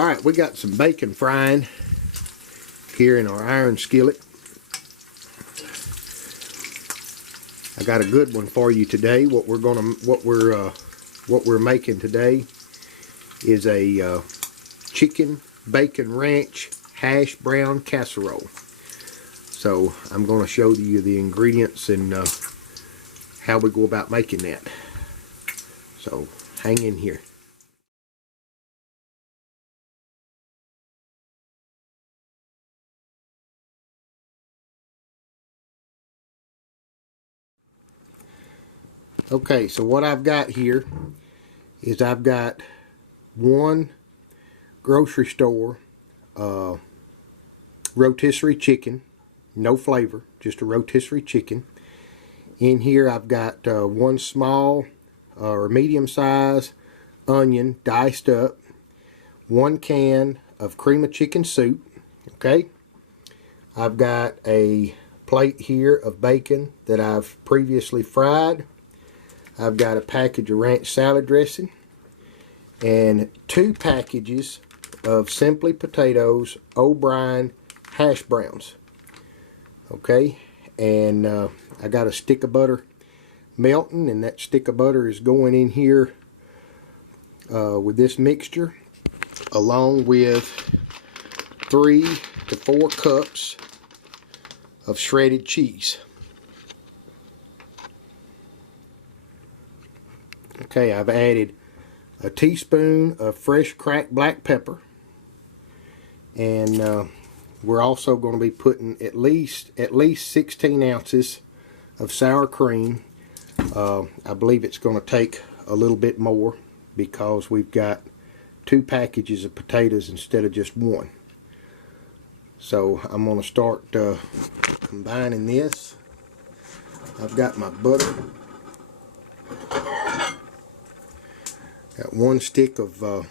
Alright, we got some bacon frying here in our iron skillet. I got a good one for you today. What we're making today is a chicken bacon ranch hash brown casserole. So I'm going to show you the ingredients and how we go about making that. So hang in here. Okay, so what I've got here is I've got one grocery store rotisserie chicken, no flavor, just a rotisserie chicken. In here I've got one small or medium size onion diced up, one can of cream of chicken soup. Okay, I've got a plate here of bacon that I've previously fried. I've got a package of ranch salad dressing and 2 packages of Simply Potatoes O'Brien hash browns. Okay, and I got a stick of butter melting, and that stick of butter is going in here with this mixture, along with 3 to 4 cups of shredded cheese. Okay, I've added a teaspoon of fresh cracked black pepper, and we're also going to be putting at least 16 ounces of sour cream. I believe it's going to take a little bit more because we've got 2 packages of potatoes instead of just 1. So I'm going to start combining this. I've got my butter. Got 1 stick of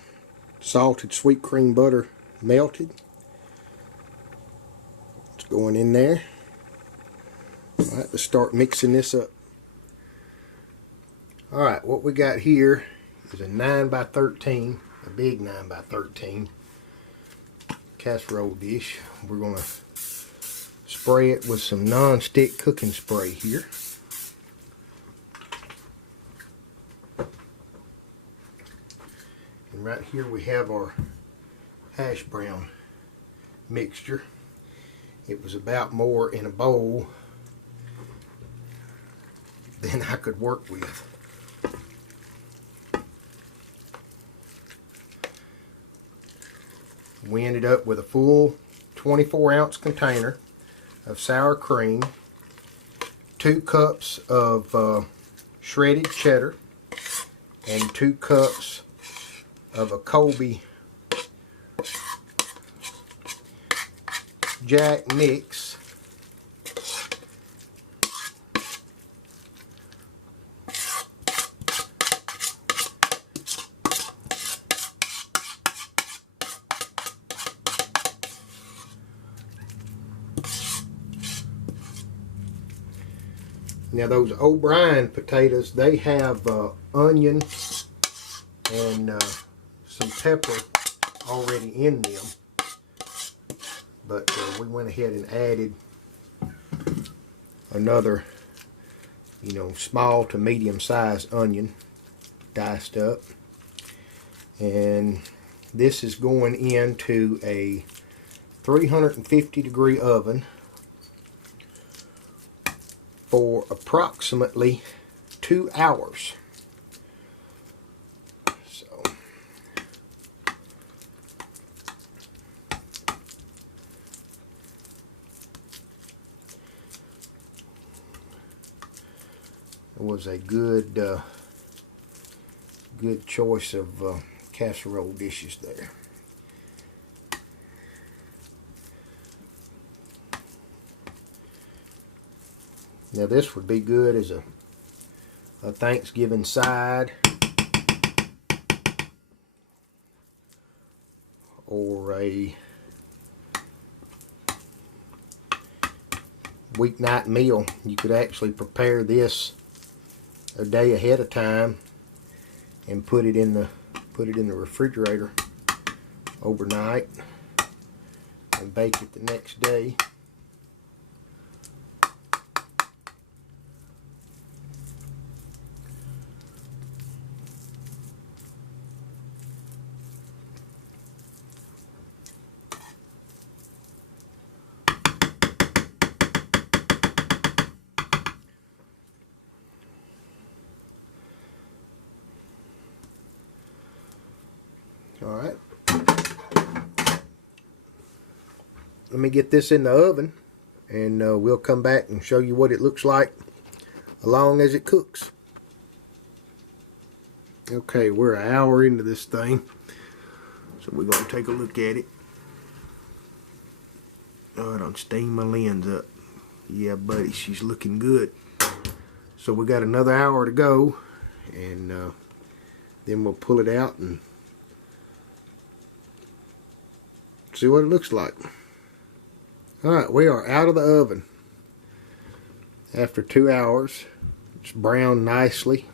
salted sweet cream butter melted. It's going in there. Alright, let's start mixing this up. Alright, what we got here is a 9x13, a big 9x13 casserole dish. We're going to spray it with some non-stick cooking spray here. And right here we have our hash brown mixture. It was about more in a bowl than I could work with. We ended up with a full 24-ounce container of sour cream, 2 cups of shredded cheddar, and 2 cups of a Colby Jack mix. Now those O'Brien potatoes, they have onion and some pepper already in them, but we went ahead and added another, small to medium sized onion diced up, and this is going into a 350-degree oven for approximately 2 hours. So it was a good choice of casserole dishes there. Now this would be good as a Thanksgiving side, or a weeknight meal. You could actually prepare this a day ahead of time and put it in the refrigerator overnight and bake it the next day. Alright, let me get this in the oven and we'll come back and show you what it looks like along as it cooks. Okay, we're an hour into this thing, so we're going to take a look at it. Oh, I done steamed my lens up. Yeah, buddy, she's looking good. So we got another hour to go, and then we'll pull it out and see what it looks like. Alright, we are out of the oven after 2 hours. It's browned nicely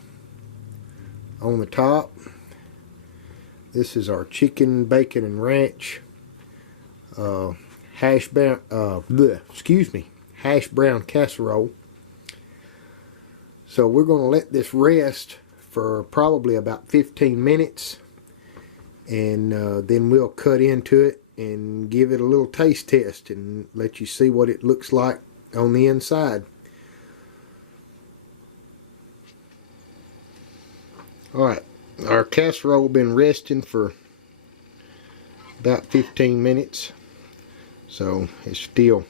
on the top. This is our chicken, bacon, and ranch Hashbrown casserole. So we're going to let this rest for probably about 15 minutes, and then we'll cut into it and give it a little taste test and let you see what it looks like on the inside. Alright, our casserole been resting for about 15 minutes, so it's still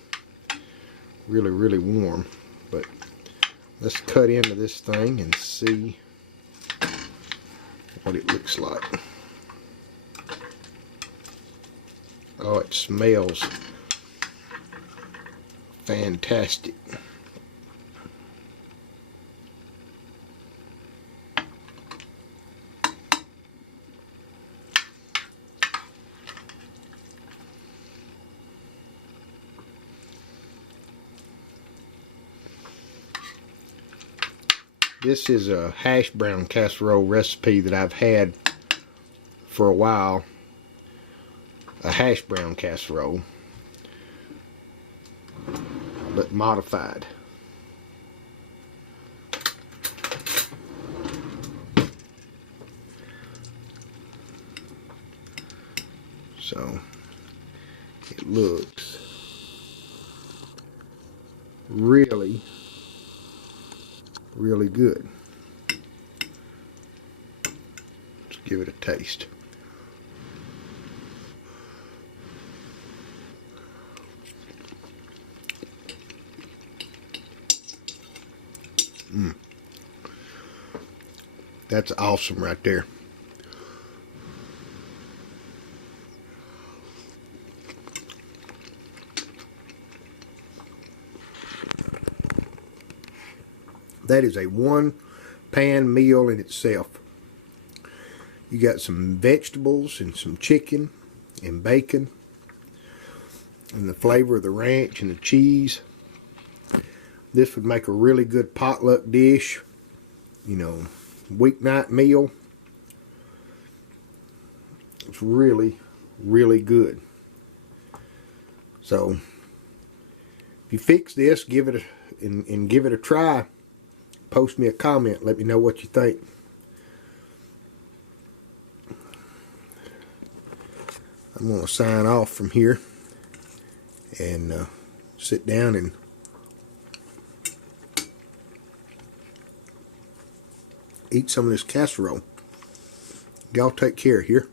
really warm, but let's cut into this thing and see what it looks like. Oh, it smells fantastic. This is a Hashbrown casserole recipe that I've had for a while. A Hashbrown casserole, but modified. So it looks really good. Let's give it a taste. That's awesome right there. That is a one-pan meal in itself. You got some vegetables and some chicken and bacon and the flavor of the ranch and the cheese. This would make a really good potluck dish, you know, weeknight meal. It's really good. So if you fix this, give it a try. Post me a comment, let me know what you think. I'm going to sign off from here and sit down and eat some of this casserole. Y'all take care here.